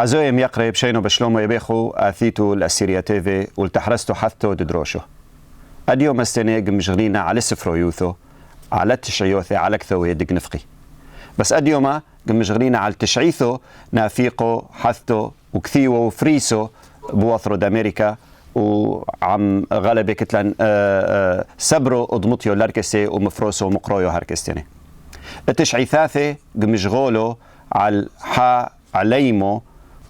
حزويم يقرب شينو بشلومو يبيخو آثيتو الأسيرياتيفي والتحرستو حثو ددروشو اليوم استنيق مشغلينا على السفرو يوثو على التشعيوثي على كثوية دق نفقي بس اليوم مشغلينا على التشعيثو نافيقو حثو وكثيو وفريسو بوثرو دامريكا وعم غلبة كتلان سبرو اضمطيو لاركسي ومفروسو ومقرويو هاركستيني التشعيثاثي مشغولو على الحا عليمو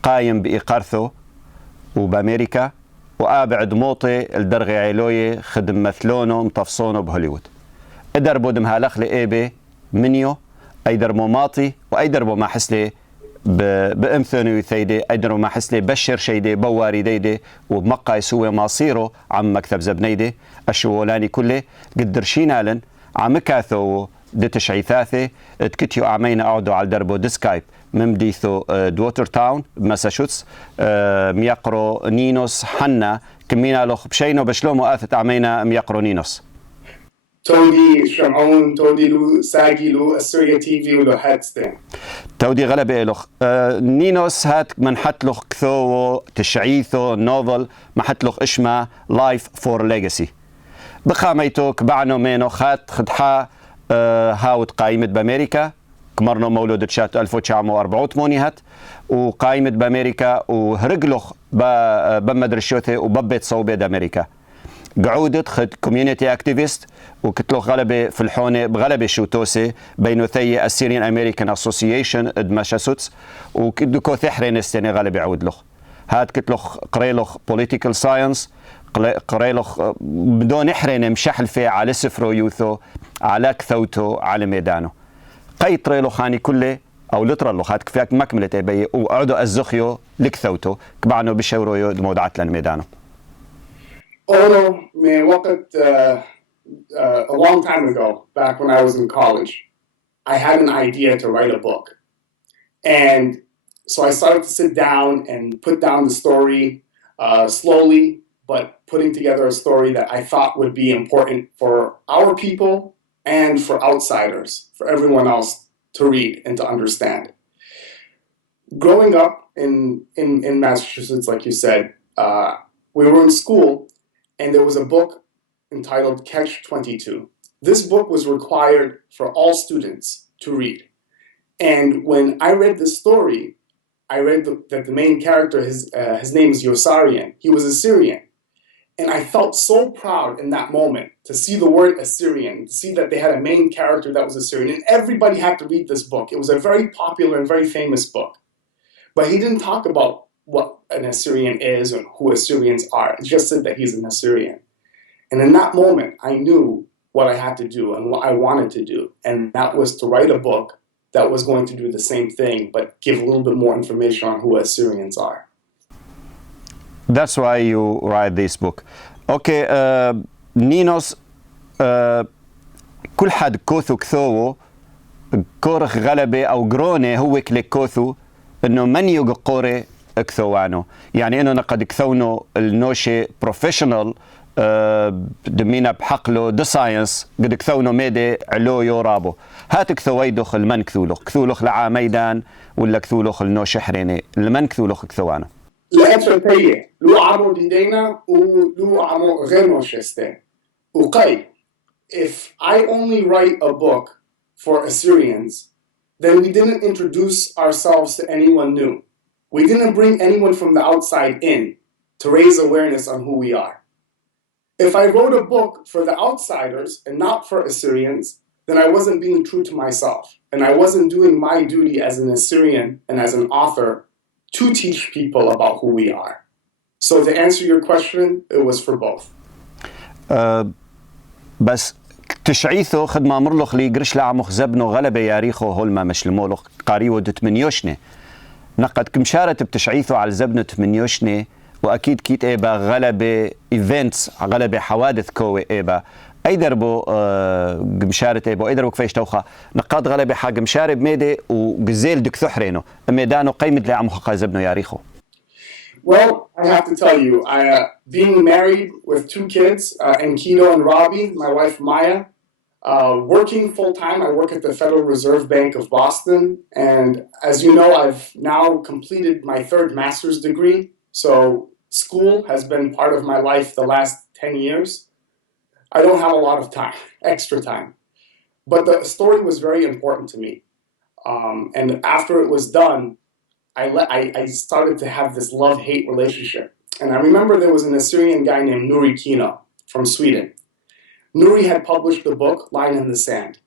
قايم بإقارثو وبأمريكا وقابعد موطي الدرغي عيلوي خدم مثلونو مطفصونو بهوليوود ادربو دمها لخلي ايبي منيو ايدربو ماطي وايدربو ما حسلي بامثونو يثيدي ايدربو ما حسلي بشر شيدي بواري ديدي وبمقا يسوي ماصيرو عم مكتب زبنيدي الشوولاني كله قدر شينالن عم كاثو دي تشعيثاثي تكتيو عمينا اعودو على دربو ديسكايب ممديثو دوتر تاون بماساتشوتس ميقرو نينوس حنا كمينا لوخ بشينو بشلومو آثت عمينا ميقرو نينوس تودي شمعون تودي لو ساقي لو السوريا تي في ولو هاتستين تودي غلبة لوخ نينوس هات من حت لوخ كثو تشعيثو نوفل ما حت لوخ اشما لايف فور ليجاسي بخاميتوك بعنو مينو خات خدحا هاوت قايمة بأمريكا كمرنو مولود تشات 1984 هات وقايمة بأمريكا وهرقلوخ بمدرشوثي وببت صوبة أمريكا قعودت خد كوميونيتي اكتيفيست وكتلوخ غلبة في الحونة بغلبة شوتوسي بينو ثي السيريان امريكان اسوسيشن ادماشاسوتس وكدكو ثحرين استني غلبة عودلوخ هات كتلوخ قريلوخ بوليتيكال ساينس قريلوخ بدون حرين مشحل في على سفرو يوثو على كثوتو على ميدانو قيطري لوخاني كله او لتر لوخات كفاك مكملة ايبي وقعدو الزخيو لكثوتو كبعنو بشورويو دمودعت للميدانو Ono, man, a long time ago, back when I was in college, I had an idea to write a book. And so I started to sit down and put down the story slowly, but putting together a story that I thought would be important for our people and for outsiders, for everyone else to read and to understand. Growing up in Massachusetts, like you said, we were in school, and there was a book entitled Catch-22. This book was required for all students to read. And when I read this story, I read that the main character, his name is Yosarian. He was Assyrian. And I felt so proud in that moment to see the word Assyrian, to see that they had a main character that was Assyrian. And everybody had to read this book. It was a very popular and very famous book. But he didn't talk about what an Assyrian is and who Assyrians are. It just said that he's an Assyrian. And in that moment, I knew what I had to do and what I wanted to do. And that was to write a book that was going to do the same thing, but give a little bit more information on who Assyrians are. That's why you write this book. Okay, نينوس كل حد كوثو كثوو كورخ غلبة أو جرونة هو كلي كوثو إنه من يقوري كثوانو يعني إنه نقد كثونو النوشي بروفيشنال دمينا بحقلو دي ساينس قد كثونو ميدي علو يورابو هات كثويدوخ المن كثولوخ لعاميدان ولا كثولوخ النوشي حريني المن كثولوخ كثوانو الأنثروبية لو عمو دينا ولو عمو غير نوشستين وقاي if I only write a book for Assyrians then we didn't introduce ourselves to anyone new. We didn't bring anyone from the outside in to raise awareness on who we are. If I wrote a book for the outsiders and not for Assyrians, then I wasn't being true to myself. And I wasn't doing my duty as an Assyrian and as an author to teach people about who we are. So to answer your question, it was for both. بس تشعيثو خدمة مرلوخ لي قرش لعمخ زبنو غلبة ياريخو هولما مش المولوخ قاريو دت من يوشني نقد كمشارة بتشعيثو على زبنو تمنيوشني وأكيد كيت إيبا غلبة إيفنتس غلبة حوادث كوي إيبا أي دربو مشارة إيبا أي دربو كفايش توخا نقاد غلبة حاج مشارة بميدي وجزيل دك ثحرينو ميدانو قيمة لعمخ زبنو ياريخو. Well, I have to tell you, being married with two kids, Enkido and Robbie, my wife Maya, Working full-time, I work at the Federal Reserve Bank of Boston. And as you know, I've now completed my third master's degree. So school has been part of my life the last 10 years. I don't have a lot of time, extra time. But the story was very important to me. And after it was done, I started to have this love-hate relationship. And I remember there was an Assyrian guy named Nuri Kino from Sweden. Nuri had published the book, Line in the Sand.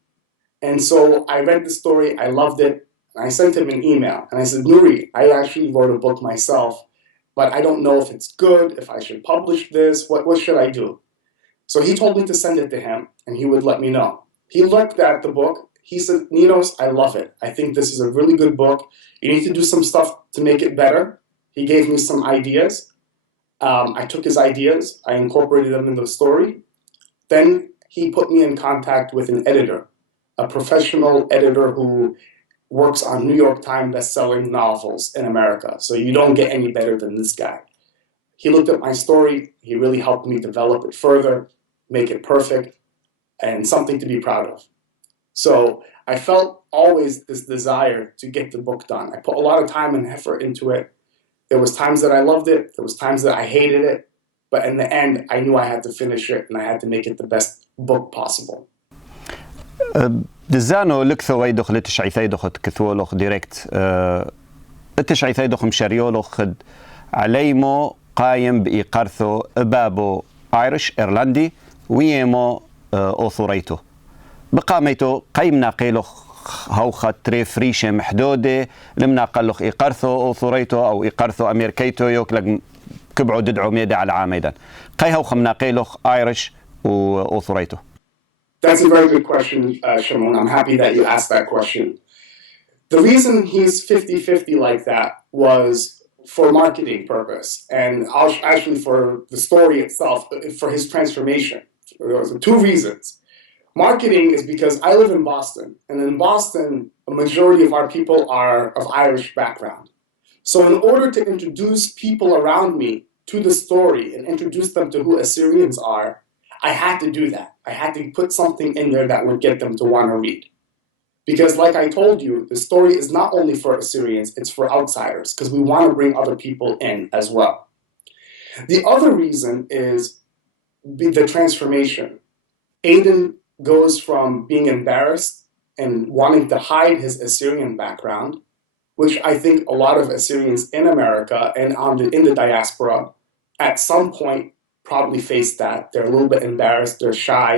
And so I read the story, I loved it, and I sent him an email. And I said, Nuri, I actually wrote a book myself, but I don't know if it's good, if I should publish this, what should I do? So he told me to send it to him, and he would let me know. He looked at the book. He said, Ninos, I love it. I think this is a really good book. You need to do some stuff to make it better. He gave me some ideas. I took his ideas. I incorporated them in the story. Then he put me in contact with an editor, a professional editor who works on New York Times best-selling novels in America. So you don't get any better than this guy. He looked at my story. He really helped me develop it further, make it perfect, and something to be proud of. So I felt always this desire to get the book done. I put a lot of time and effort into it. There was times that I loved it. There was times that I hated it. But in the end, I knew I had to finish it and I had to make it the best book possible. دزانو لكثو ايدو خلت شعيثايدو خد كثولو ديريكت التشعيثايدو مشاريولو خد عليمو قايم بإيقارثو بابو ايرش ايرلندي ويمو اوثوريتو بقاميتو قيمنا قيلو هاو خد تريف ريشة محدودة لمنا قالو إيقارثو اوثوريتو او إيقارثو امريكيتو يوكلق كبعو ددعو ميدا على عاميدا قي هاو خمنا قيلو ايرش واوثوريتو. That's a very good question, Shimon. I'm happy that you asked that question. The reason he's 50-50 like that was for marketing purpose and actually for the story itself, for his transformation. There was two reasons. Marketing is because I live in Boston, and in Boston, a majority of our people are of Irish background. So in order to introduce people around me to the story and introduce them to who Assyrians are, I had to do that. I had to put something in there that would get them to want to read. Because like I told you, the story is not only for Assyrians, it's for outsiders, because we want to bring other people in as well. The other reason is the transformation. Aiden goes from being embarrassed and wanting to hide his Assyrian background, which I think a lot of Assyrians in America and in the diaspora at some point probably face that. They're a little bit embarrassed, they're shy.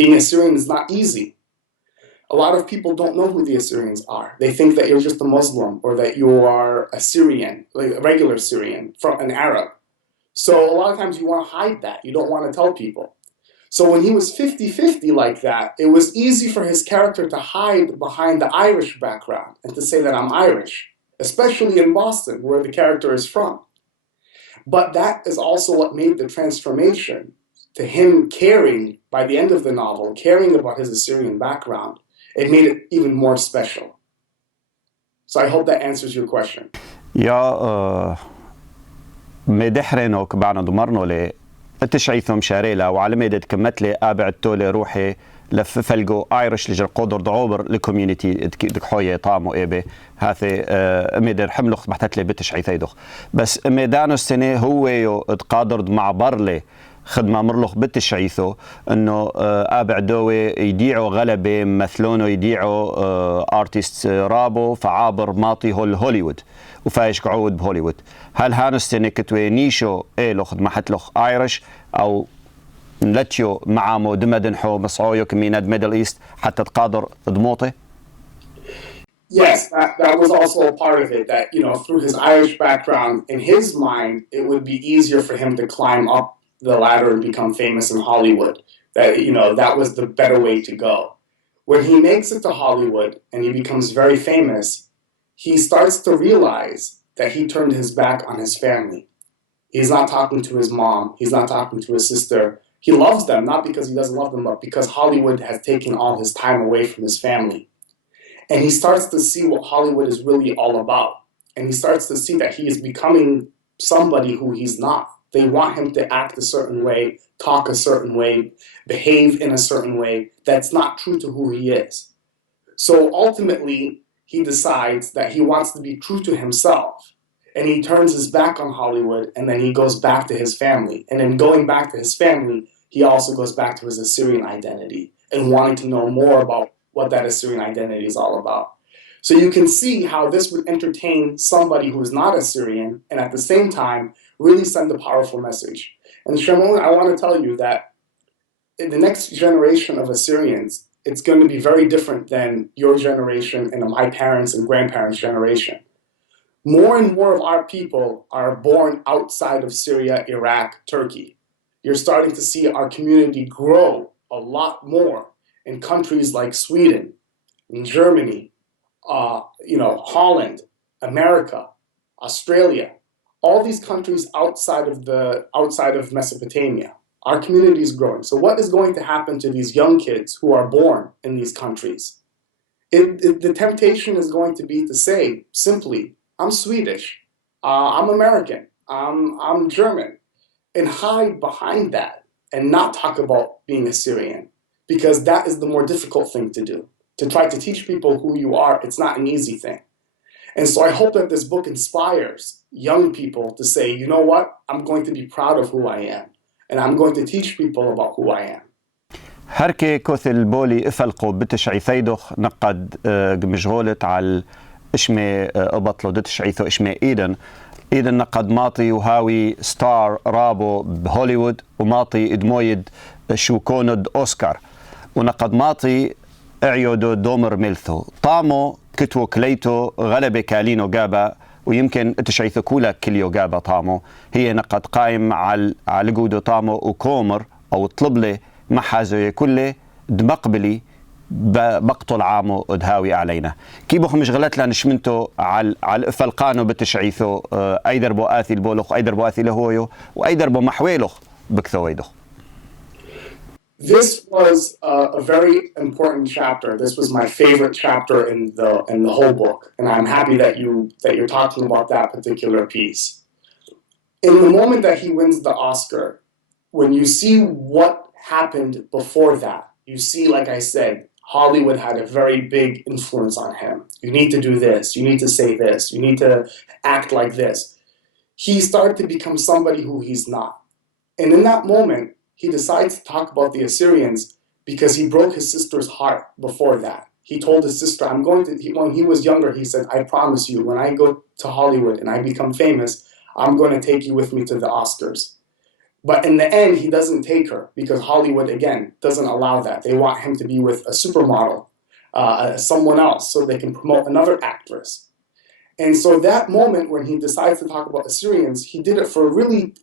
Being Assyrian is not easy. A lot of people don't know who the Assyrians are. They think that you're just a Muslim or that you are a Syrian, like a regular Syrian, from an Arab. So a lot of times you want to hide that. You don't want to tell people. So when he was 50-50 like that, it was easy for his character to hide behind the Irish background and to say that I'm Irish, especially in Boston, where the character is from. But that is also what made the transformation to him caring, by the end of the novel, caring about his Assyrian background. It made it even more special. So I hope that answers your question. يا مدحرنو كبعنا دمرنو لي التشعيثهم شاريلا وعلى ميدت كمتلي آبع التولي روحي لفلقو ايرش لجر قدر دعوبر لكوميونيتي دكحوية طامو ايبي هاثي ميدر حملوخ بحتتلي بتشعيثيدوخ بس ميدانو السنة هو يو اتقادرد مع برلي خدمة مرلوخ بتشعيثو انه آبع دوي يديعو غلبة مثلونو يديعو ارتيست رابو فعابر ماطي هوليوود وفايش قعود بهوليوود هل هانو السنة كتوي نيشو ايلو خدمة حتلوخ ايرش او نلتيو معامو دمدنحو مصعويو كميناد ميدل ايست حتى تقادر ضموطي؟ Yes, that was also a part of it, that, through his Irish background, in his mind, it would be easier for him to climb up the ladder and become famous in Hollywood. That, that was the better way to go. When he makes it to Hollywood and he becomes very famous, he starts to realize that he turned his back on his family. He's not talking to his mom. He's not talking to his sister. He loves them, not because he doesn't love them, but because Hollywood has taken all his time away from his family. And he starts to see what Hollywood is really all about. And he starts to see that he is becoming somebody who he's not, They want him to act a certain way, talk a certain way, behave in a certain way that's not true to who he is. So ultimately, he decides that he wants to be true to himself. And he turns his back on Hollywood, and then he goes back to his family. And in going back to his family, he also goes back to his Assyrian identity and wanting to know more about what that Assyrian identity is all about. So you can see how this would entertain somebody who is not Assyrian and at the same time really send a powerful message. And Shimon, I want to tell you that in the next generation of Assyrians, it's going to be very different than your generation and my parents' and grandparents' generation. More and more of our people are born outside of Syria, Iraq, Turkey. You're starting to see our community grow a lot more in countries like Sweden, in Germany, Holland, America, Australia, all these countries outside of Mesopotamia. Our community is growing. So what is going to happen to these young kids who are born in these countries? The temptation is going to be to say simply, I'm Swedish, I'm American, I'm German, and hide behind that and not talk about being Assyrian, because that is the more difficult thing to do. To try to teach people who you are, it's not an easy thing. And so I hope that this book inspires young people to say, you know what, I'm going to be proud of who I am, and I'm going to teach people about who I am. هركي كوثل بولي افلقو بتشعي ثيدخ نقد مشغولت على اشمي ابطلو دتشعيثو اشمي ايدن نقد ماطي وهاوي ستار رابو بهوليوود وماطي ادمويد شو كوند اوسكار ونقد ماطي اعيودو دومر ميلثو طامو كتو كليتو غلبة كالينو جابا ويمكن تشعيثو كولا كليو جابا طامو هي نقد قايم على جودو طامو وكومر او طلبلي محازوية كله دمقبلي بقتل عامو ادهاوي علينا كي بخ مشغلت لان شمنتو على فلقانو بتشعيثو اي دربو اثي البولخ اي دربو اثي لهويو واي دربو محويلخ بكثويدخ. This was a very important chapter. This was my favorite chapter in the whole book, and I'm happy that you're talking about that particular piece. In the moment that he wins the Oscar, when you see what happened before that, you see, like I said, Hollywood had a very big influence on him. You need to do this. You need to say this. You need to act like this. He started to become somebody who he's not. And in that moment, he decides to talk about the Assyrians because he broke his sister's heart before that. He told his sister, when he was younger, he said, I promise you, when I go to Hollywood and I become famous, I'm going to take you with me to the Oscars. But in the end, he doesn't take her because Hollywood, again, doesn't allow that. They want him to be with a supermodel, someone else, so they can promote another actress. And so that moment when he decides to talk about Assyrians, he did it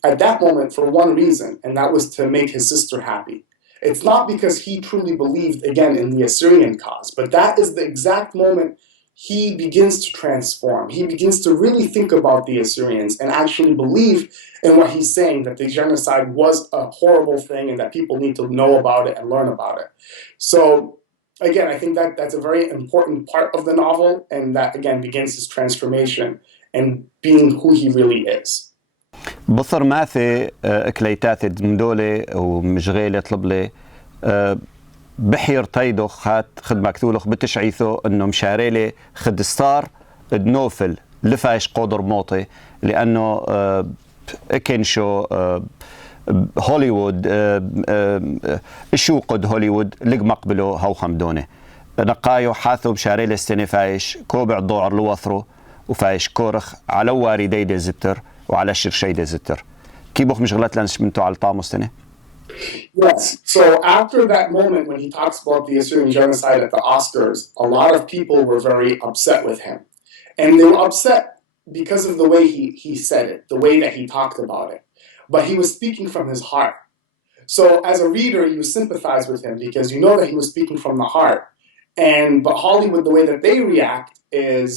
at that moment, for one reason, and that was to make his sister happy. It's not because he truly believed, again, in the Assyrian cause, but that is the exact moment he begins to transform. He begins to really think about the Assyrians and actually believe in what he's saying, that the genocide was a horrible thing and that people need to know about it and learn about it. So again, I think that's a very important part of the novel, and that, again, begins his transformation and being who he really is. بصر ماثي كليتات دمدولي ومشغيلة طلبلي بحير طيدو خات خد مكتولخ بتشعيثو انه مشاريلي خد ستار دنوفل لفاش قدر موطي لانه اكنشو هوليوود شو قد هوليوود لق مقبلو هو خمدونه نقايو حاثو مشاريلي استني فايش كوبع ضوعر لوثرو وفايش كورخ على واردي دي زتر وعلى الشرشي دي زتر كي بوخ مشغلات لانش منتو على الطامو استني. Yes. So after that moment when he talks about the Assyrian genocide at the Oscars, a lot of people were very upset with him. And they were upset because of the way he said it, the way that he talked about it. But he was speaking from his heart. So as a reader, you sympathize with him because you know that he was speaking from the heart. But Hollywood, the way that they react is,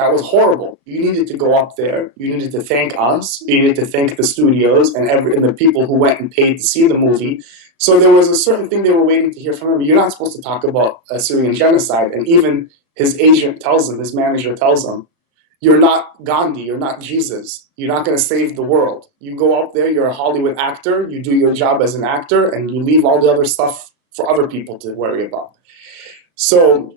that was horrible. You needed to go up there. You needed to thank us. You needed to thank the studios and the people who went and paid to see the movie. So there was a certain thing they were waiting to hear from him. You're not supposed to talk about Assyrian genocide. And even his agent tells him, his manager tells him, You're not Gandhi, you're not Jesus. You're not going to save the world. You go out there, you're a Hollywood actor, you do your job as an actor, and you leave all the other stuff for other people to worry about. So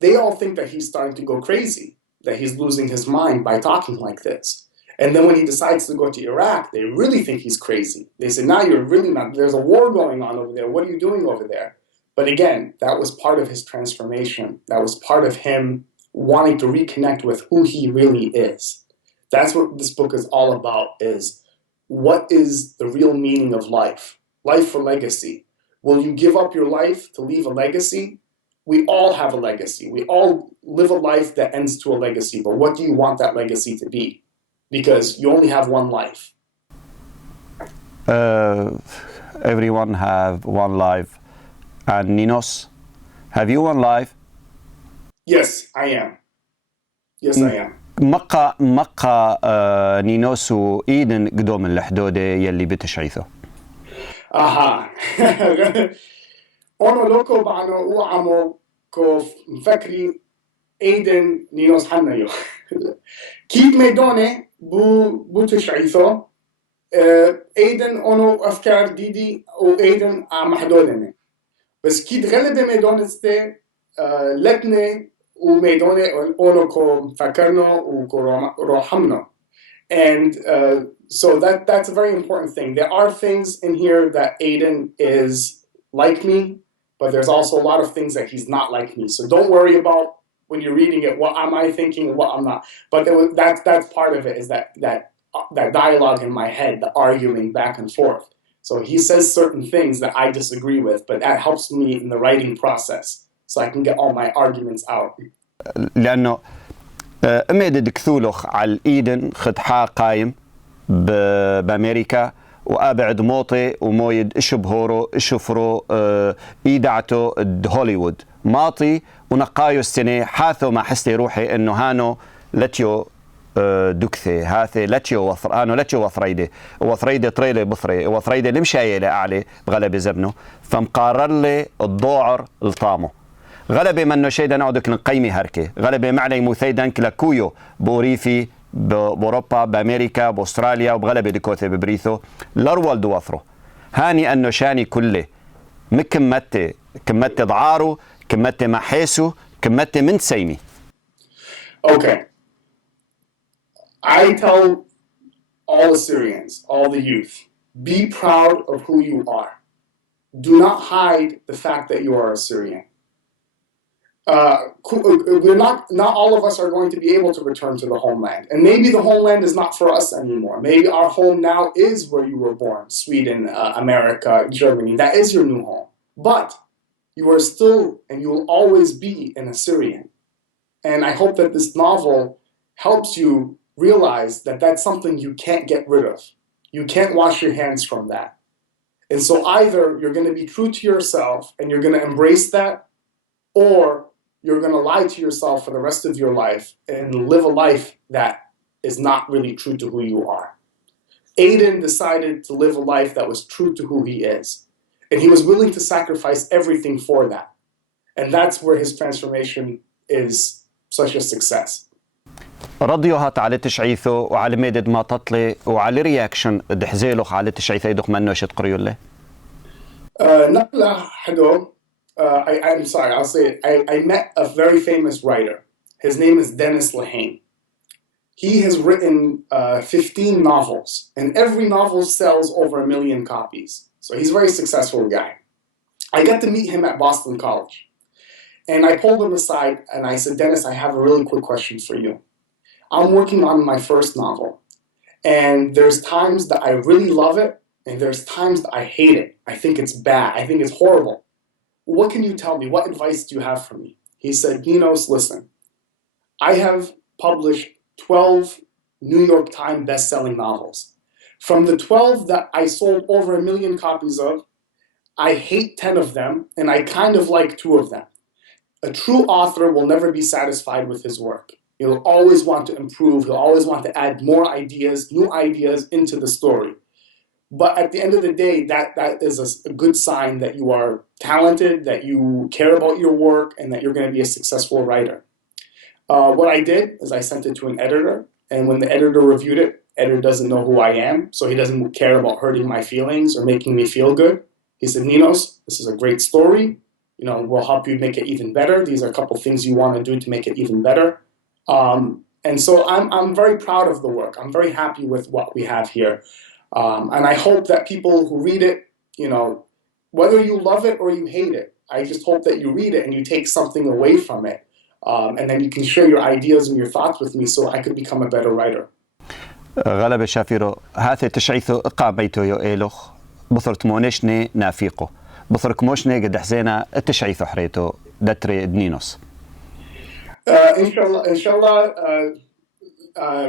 they all think that he's starting to go crazy, that he's losing his mind by talking like this. And then when he decides to go to Iraq, they really think he's crazy. They say, now you're really not, there's a war going on over there. What are you doing over there? But again, that was part of his transformation. That was part of him wanting to reconnect with who he really is. That's what this book is all about, is what is the real meaning of life? Life for legacy. Will you give up your life to leave a legacy? We all have a legacy. We all live a life that ends to a legacy. But what do you want that legacy to be? Because you only have one life. Everyone have one life. And Ninos, have you one life? Yes, I am. Yes, I am. مقا نينوسو إيدن قدوم الحدودة يلي بتشعيثه. Aha. Ono loko bano uamo ko mfakri Aiden Ninos Hanna yo. كيف ميدوني بو تشعيثه Aiden ono أفكار ديدي و Aiden محدودني. بس كيد غلبة ميدون استي لتني وميدوني ono ko فكرنا وكو روحمنا. And so that's a very important thing. There are things in here that Aiden is like me, but there's also a lot of things that he's not like me. So don't worry about when you're reading it, what am I thinking and what I'm not. But that's part of it, is that dialogue in my head, the arguing back and forth. So he says certain things that I disagree with, but that helps me in the writing process so I can get all my arguments out. لأنه أميد كثولخ على الإيدن خدحا قايم بأمريكا وأبعد موطي ومويد إشو بهورو إشو فرو إيدعتو هوليوود ماطي ونقايو السنة حاثو ما حستي روحي إنه هانو لتيو دكثي هاثي لتيو وثر هانو لتيو وثريدة طريلة بثري وثريدة لمشاية لأعلي بغلب زبنه فمقارر لي الضوعر الطامو غلبة منو شيدا نعودك لنقيمي هركي غلبة معني مثيدا كلاكويو بوريفي بأوروبا بأمريكا بأستراليا وبغلبة ديكوثي ببريثو لرول دوثرو هاني أنو شاني كله مكمتي كمتي ضعارو كمتي محيسو كمتي من سيمي. Okay. I tell all Assyrians, all the youth, be proud of who you are. Do not hide the fact that you are Assyrian. Not all of us are going to be able to return to the homeland. And maybe the homeland is not for us anymore. Maybe our home now is where you were born, Sweden, America, Germany. That is your new home. But you are still, and you will always be, an Assyrian. And I hope that this novel helps you realize that that's something you can't get rid of. You can't wash your hands from that. And so either you're going to be true to yourself and you're going to embrace that, or you're going to lie to yourself for the rest of your life and live a life that is not really true to who you are. Aiden decided to live a life that was true to who he is. And he was willing to sacrifice everything for that. And that's where his transformation is such a success. راديوهات على تشعيثه وعلى ميدد ما تطلي وعلى رياكشن دحزيلوخ على تشعيثه يدوخ منه شت قريو له نقله حدو I'm sorry, I'll say it. I met a very famous writer. His name is Dennis Lehane. He has written 15 novels, and every novel sells over 1 million copies. So he's a very successful guy. I got to meet him at Boston College. And I pulled him aside and I said, Dennis, I have a really quick question for you. I'm working on my first novel. And there's times that I really love it, and there's times that I hate it. I think it's bad. I think it's horrible. What can you tell me? What advice do you have for me? He said, Ninos, listen, I have published 12 New York Times best-selling novels. From the 12 that I sold over 1 million copies of, I hate 10 of them, and I kind of like 2 of them. A true author will never be satisfied with his work. He'll always want to improve. He'll always want to add more ideas, new ideas into the story. But at the end of the day, that is a good sign that you are talented, that you care about your work, and that you're going to be a successful writer. What I did is I sent it to an editor, and when the editor reviewed it, editor doesn't know who I am, so he doesn't care about hurting my feelings or making me feel good. He said, Ninos, this is a great story. We'll help you make it even better. These are a couple things you want to do to make it even better. And so I'm very proud of the work. I'm very happy with what we have here. And I hope that people who read it, whether you love it or you hate it, I just hope that you read it and you take something away from it. And then you can share your ideas and your thoughts with me so I could become a better writer. غلب شافيرو هاثي تشعيثو قابيتو يو إيلوخ بثرت مونشني نافيقو بثرك موشني قد حزينا التشعيثو حريتو دتري دنينوس. Inshallah,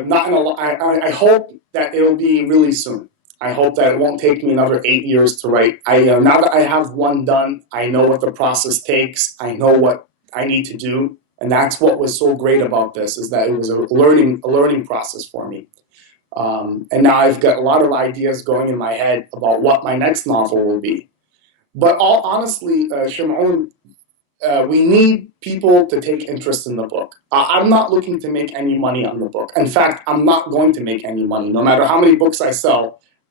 not in I hope that it'll be really soon. I hope that it won't take me another 8 years to write. Now that I have one done, I know what the process takes. I know what I need to do, and that's what was so great about this, is that it was a learning process for me. And now I've got a lot of ideas going in my head about what my next novel will be. But honestly, Shimon, we need people to take interest in the book. I'm not looking to make any money on the book. In fact, I'm not going to make any money. No matter how many books I sell,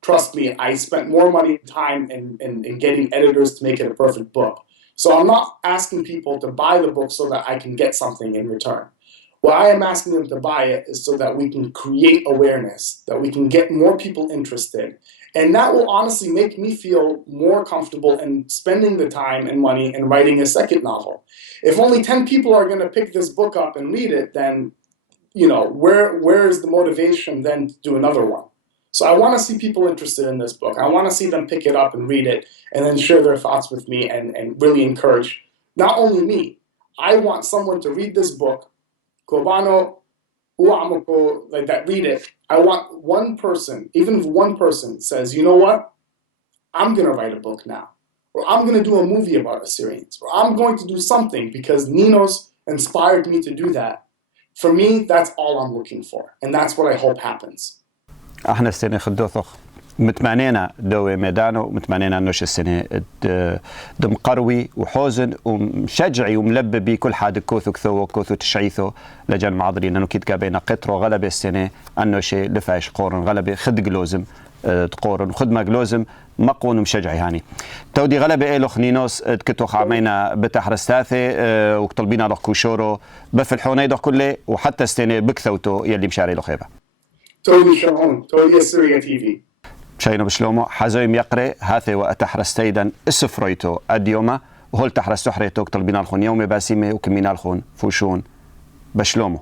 trust me, I spent more money and time in getting editors to make it a perfect book. So I'm not asking people to buy the book so that I can get something in return. What I am asking them to buy it is so that we can create awareness, that we can get more people interested. And that will honestly make me feel more comfortable in spending the time and money in writing a second novel. If only 10 people are going to pick this book up and read it, then, where is the motivation then to do another one? So I want to see people interested in this book. I want to see them pick it up and read it and then share their thoughts with me and really encourage not only me. I want someone to read this book, Kobano, like that, read it. I want one person, even if one person says, you know what, I'm going to write a book now, or I'm going to do a movie about Assyrians, or I'm going to do something because Ninos inspired me to do that. For me, that's all I'm looking for, and that's what I hope happens. احنا السنة خدوثخ متمنينا دوي ميدانو متمنينا انوش السنة دم قروي وحوزن ومشجعي وملببي كل حد كوثو كثو كوثو تشعيثو لجان معضرين انو كيت قابينا قطرو غلبة السنة انوش لفاش قورن غلبة خد قلوزم تقورن وخد ما قلوزم مقون ومشجعي هاني تودي غلبة إلوخ نينوس كتوخ عمينا بتحرستاثي وكطلبينا لوخ كوشورو بفلحوني دوخ كله وحتى السنة بكثوتو يلي مشاري لخيبة تودي شعون تودي السوريا تي في شاينو بشلومو حزويم يقري هاثي وأتحرستيدا السفرويتو اليوم وهول تحرستو حريتو كطلبينا الخون يومي باسيمي وكمينا الخون فوشون بشلومو